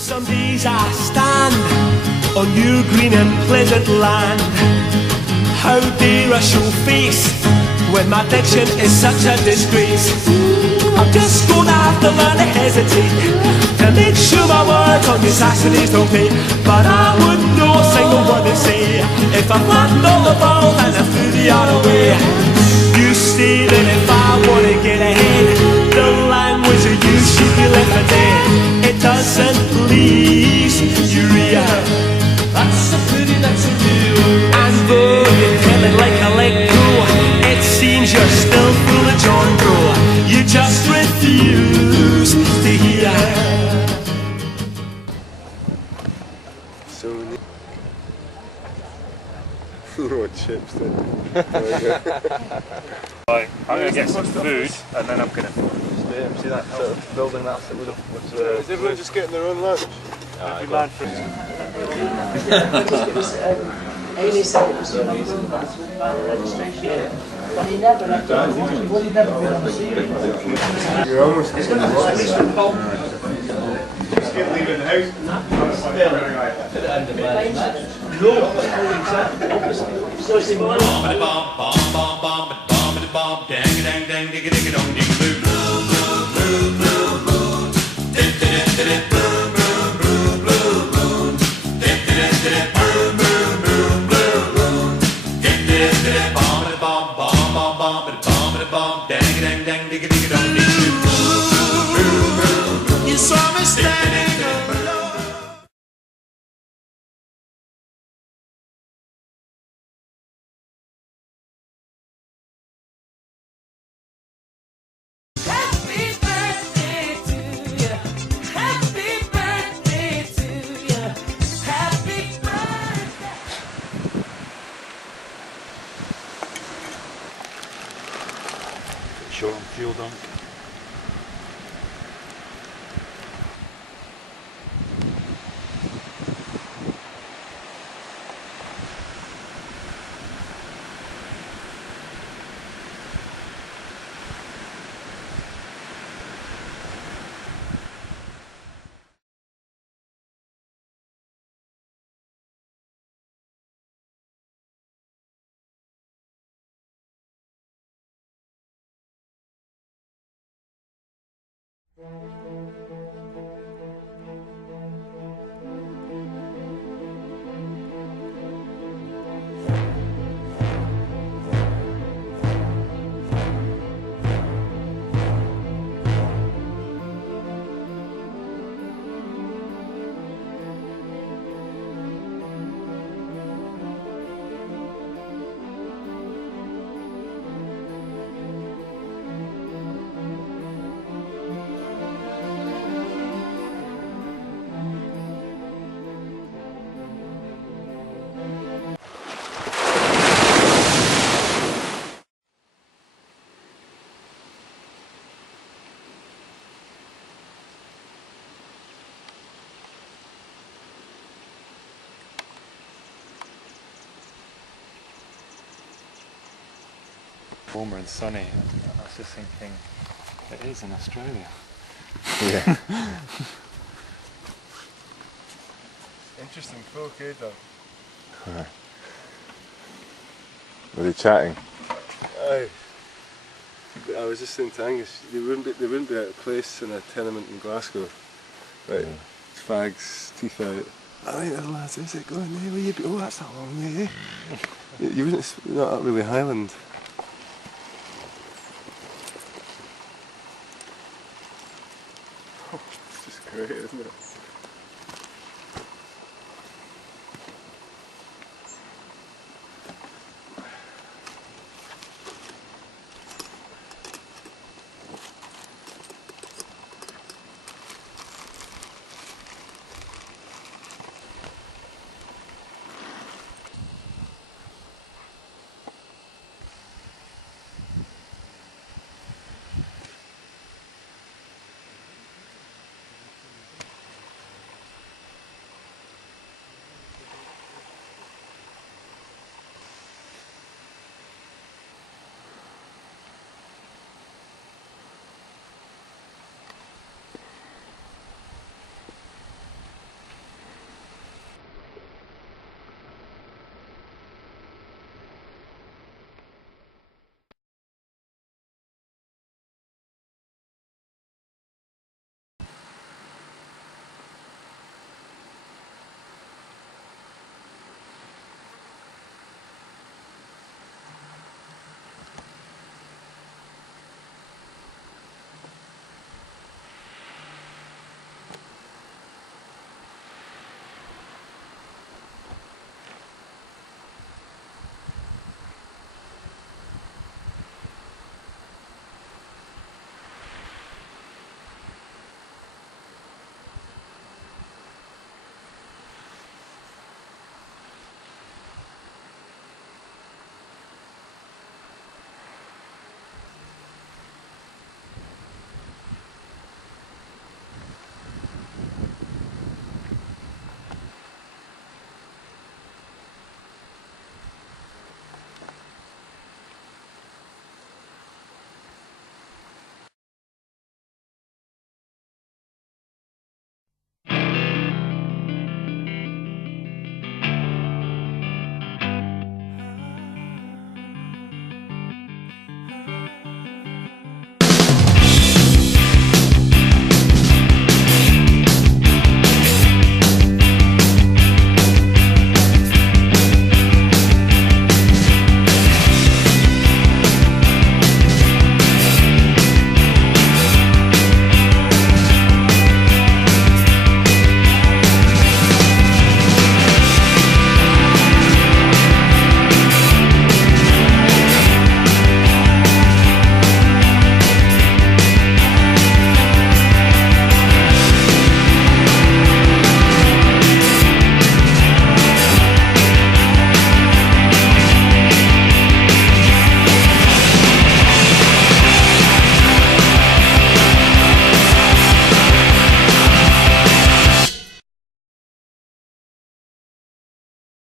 Some days I stand on your green and pleasant land. How dare I show face when my diction is such a disgrace? I'm just gonna have to learn to hesitate to make sure my words on your Saturdays don't pay. But I wouldn't know a single word to say if I flattened all the balls and I threw the other way. You say that if I wanna get ahead, the language I use should be left for dead. It doesn't please you, that's a pity, that's a deal. And though you tell it like a let go, it seems you're still full of John Bro. You just refuse to hear. So you want chips then? Right, I'm going to get some food and then I'm going to... See that sort of building that with Is everyone just getting their own lunch? Every man for his... Amy said it was the number by the registration, but he never left it on. Well, he'd never been on the scene. You're almost getting the lunch. Just get leaving the house. So it's in one. You saw me standing alone. Happy birthday to you. Happy birthday to you. Happy birthday. Sure I'm fuel dunk. Warmer and sunny, and I was just thinking, it is in Australia. Yeah. Interesting folk, eh, though? Were they chatting? Aye. I was just saying to Angus, they wouldn't be out of place in a tenement in Glasgow. Right, fags, teeth out. I think the lads, is it going there? Will you be? Oh, that's not long way, eh? You wouldn't, not that really Highland. It's just great, isn't it?